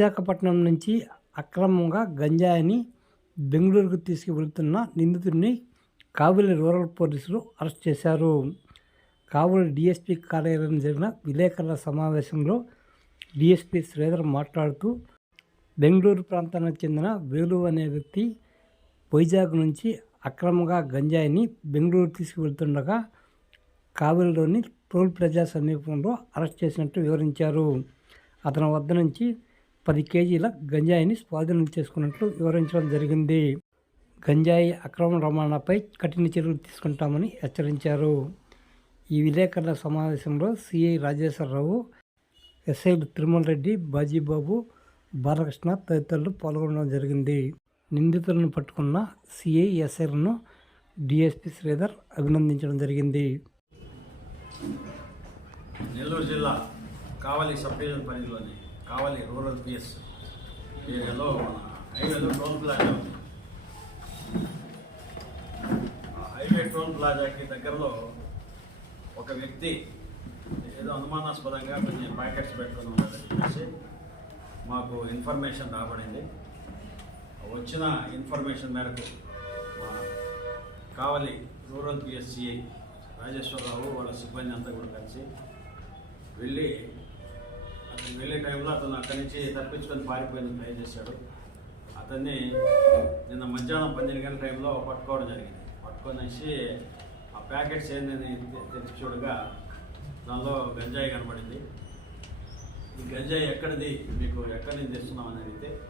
విశాఖపట్నం నుంచి అక్రమంగా గంజాయిని బెంగళూరుకు తీసుకువెళ్తున్న నిందితుడిని కావలి రూరల్ పోలీసులు అరెస్ట్ చేశారు. కావలి డిఎస్పీ కార్యాలయం జరిగిన విలేకరుల సమావేశంలో డిఎస్పీ శ్రీధర్ మాట్లాడుతూ బెంగళూరు ప్రాంతానికి చెందిన వేలు అనే వ్యక్తి వైజాగ్ నుంచి అక్రమంగా గంజాయిని బెంగళూరు తీసుకువెళ్తుండగా కావలిలోని టోల్ ప్లాజా సమీపంలో అరెస్ట్ చేసినట్టు వివరించారు. అతని వద్ద నుంచి పది కేజీల గంజాయిని స్వాధీనం చేసుకున్నట్లు వివరించడం జరిగింది. గంజాయి అక్రమ రవాణాపై కఠిన చర్యలు తీసుకుంటామని హెచ్చరించారు. ఈ విలేకరుల సమావేశంలో సిఐ రాజేశ్వరరావు ఎస్ఐలు తిరుమల రెడ్డి బాజీబాబు బాలకృష్ణ తదితరులు పాల్గొనడం జరిగింది. నిందితులను పట్టుకున్న సిఐ ఎస్ఐలను డిఎస్పి శ్రీధర్ అభినందించడం జరిగింది. నెల్లూరు జిల్లా కావలి సబ్ డివిజన్ పరిధిలోని కావాలి రూరల్ పిఎస్ ఏరియాలో మన హైవేలో టోల్ ప్లాజా ఉంది. హైవే టోల్ ప్లాజాకి దగ్గరలో ఒక వ్యక్తి ఏదో అనుమానాస్పదంగా కొన్ని ప్యాకెట్స్ పెట్టుకుని ఉన్నాడని చెప్పేసి మాకు ఇన్ఫర్మేషన్ రాబడింది. వచ్చిన ఇన్ఫర్మేషన్ మేరకు మా కావలి రూరల్ పిఎస్సిఐ రాజేశ్వరరావు వాళ్ళ సిబ్బంది అంతా కూడా కలిసి వెళ్ళి వెళ్ళే టైంలో అతను అక్కడి నుంచి తప్పించుకొని పారిపోయిన ట్రై చేశాడు. అతన్ని నిన్న మధ్యాహ్నం పన్నెండు గంటల టైంలో పట్టుకోవడం జరిగింది. పట్టుకొనేసి ఆ ప్యాకెట్స్ ఏందని తె- తెరిచి చూడగా దానిలో గంజాయి కనబడింది. ఈ గంజాయి ఎక్కడిది? మీకు ఎక్కడి నుంచి తెస్తున్నామని అడిగితే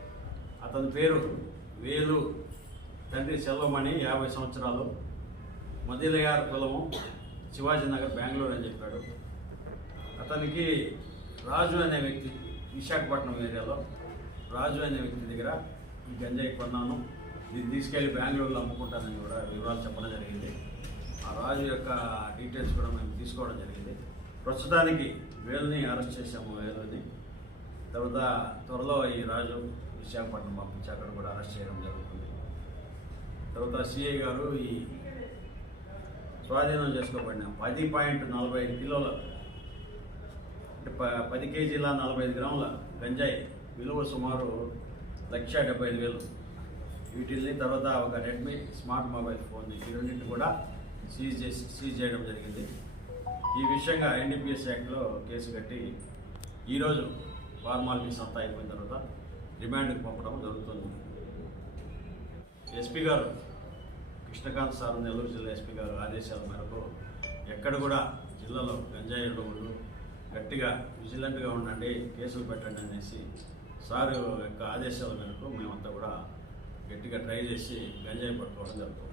అతని పేరు వేలు తండ్రి సెల్వమణి యాభై సంవత్సరాలు మదిలయార్ కులము శివాజీనగర్ బెంగళూరు అని చెప్పాడు. అతనికి రాజు అనే వ్యక్తి విశాఖపట్నం ఏరియాలో రాజు అనే వ్యక్తి దగ్గర ఈ గంజాయి కొన్నాను. దీన్ని తీసుకెళ్ళి బెంగళూరులో అమ్ముకుంటానని కూడా వివరాలు చెప్పడం జరిగింది. ఆ రాజు యొక్క డీటెయిల్స్ కూడా మేము తీసుకోవడం జరిగింది. ప్రస్తుతానికి వేలుని అరెస్ట్ చేశాము వేలుని. తర్వాత త్వరలో ఈ రాజు విశాఖపట్నం పంపించి అక్కడ కూడా అరెస్ట్ చేయడం జరుగుతుంది. తర్వాత సిఐ గారు ఈ స్వాధీనం చేసుకోబడిన పది పాయింట్ నలభై ఐదు కిలోల పది కేజీల నలభై ఐదు గ్రాముల గంజాయి విలువ సుమారు లక్ష డెబ్బై ఐదు వేలు. వీటిల్ని తర్వాత ఒక రెడ్మీ స్మార్ట్ మొబైల్ ఫోన్ ఈ రెండింటిని కూడా సీజ్ చేసి సీజ్ చేయడం జరిగింది. ఈ విషయంగా ఎన్డీపీఎస్ యాక్ట్లో కేసు కట్టి ఈరోజు ఫార్మాలిటీ సత్తా అయిపోయిన తర్వాత రిమాండ్కి పంపడం జరుగుతుంది. ఎస్పీ గారు కృష్ణకాంత్ సార్ నెల్లూరు జిల్లా ఎస్పీ గారు ఆదేశాల మేరకు ఎక్కడ కూడా జిల్లాలో గంజాయి ఉండకూడదు. గట్టిగా విజిలెంట్గా ఉండండి కేసులు పెట్టండి అనేసి సార్ యొక్క ఆదేశాల మేరకు మేమంతా కూడా గట్టిగా ట్రై చేసి గంజాయి పట్టుకోవడం జరుగుతుంది.